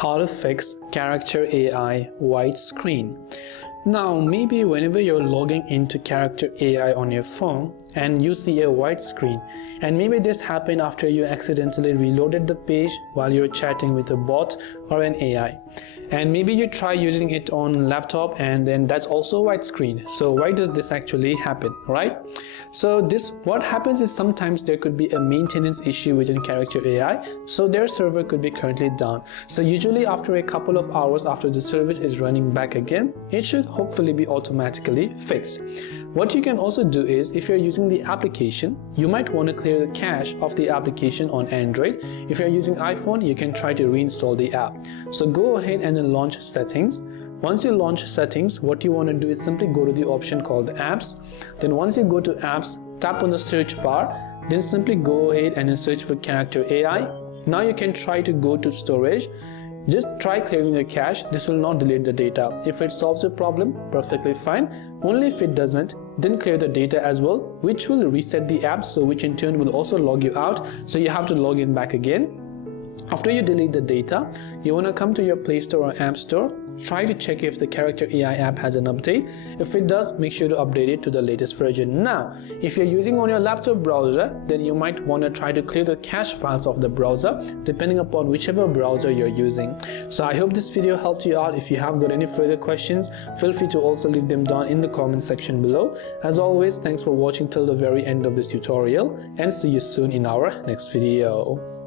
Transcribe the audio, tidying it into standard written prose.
How to fix character AI white screen. Now maybe whenever you're logging into character AI on your phone and you see a white screen, and maybe this happened after you accidentally reloaded the page while you're chatting with a bot or an AI, and maybe you try using it on laptop and then that's also a white screen. So why does this actually happen, right? So what happens is sometimes there could be a maintenance issue within character AI, so their server could be currently down. So usually after a couple of hours after the service is running back again, it should hopefully be automatically fixed. What you can also do is, if you're using the application, you might want to clear the cache of the application on Android. If you're using iPhone, you can try to reinstall the app. So go ahead and then launch settings. Once you launch settings, what you want to do is simply go to the option called apps. Then once you go to apps, tap on the search bar, then simply go ahead and then search for character AI. Now you can try to go to storage. Just try clearing the cache. This will not delete the data. If it solves the problem, perfectly fine. Only if it doesn't, then clear the data as well, which will reset the app, so which in turn will also log you out. So you have to log in back again. After you delete the data, you want to come to your Play Store or App Store. Try to check if the character AI app has an update. If it does, make sure to update it to the latest version. Now, if you're using on your laptop browser, then you might want to try to clear the cache files of the browser, depending upon whichever browser you're using. So I hope this video helped you out. If you have got any further questions, feel free to also leave them down in the comment section below. As always, thanks for watching till the very end of this tutorial, and see you soon in our next video.